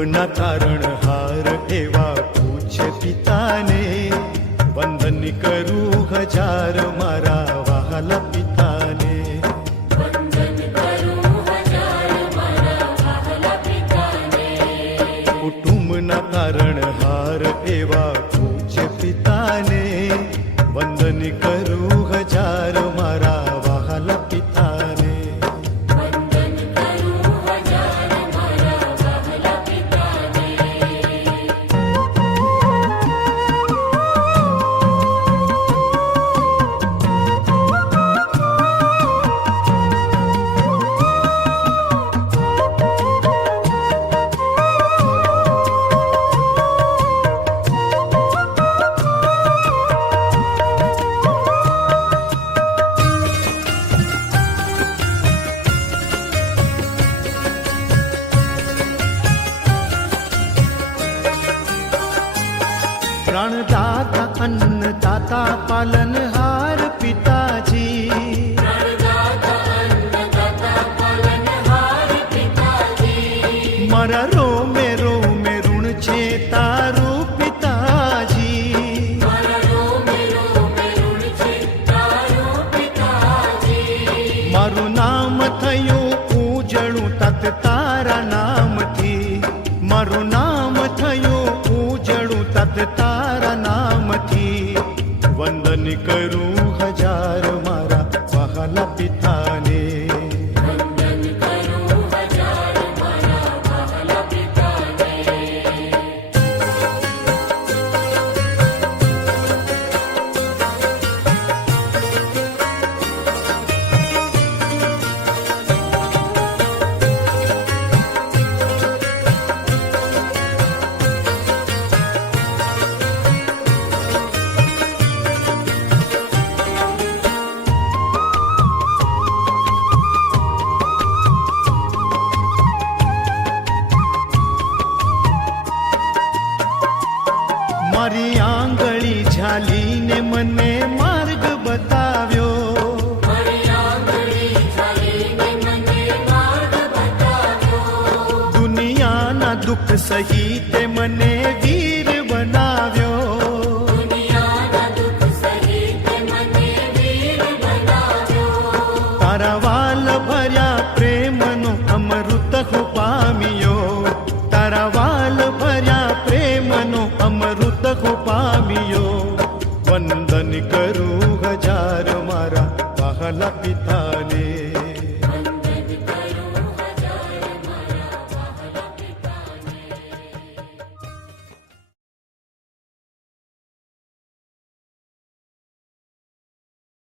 કુટુંબના તારણહાર એવા પૂછે પિતાને, વંદન કરું હજાર મારા વહાલા પિતાને. કુટુંબના તારણહાર એવા પૂછે પિતાને, વંદન કરું હજાર મારા વહાલા પિતાને. પ્રાણદાતા અન્નદાતા પાલનહાર પિતાજી, મારા રોમે રોમે ઋણ છે તારું પિતાજી. મારું નામ થયું ઉજળું તત તારા નામથી, મારું નામ થયું ઉજળું તત તારા નામથી. વંદન કરું હજાર મારા વહાલા પિતાને. મારી આંગળી ઝાલીને મને માર્ગ બતાવ્યો, દુનિયાના દુઃખ સહિત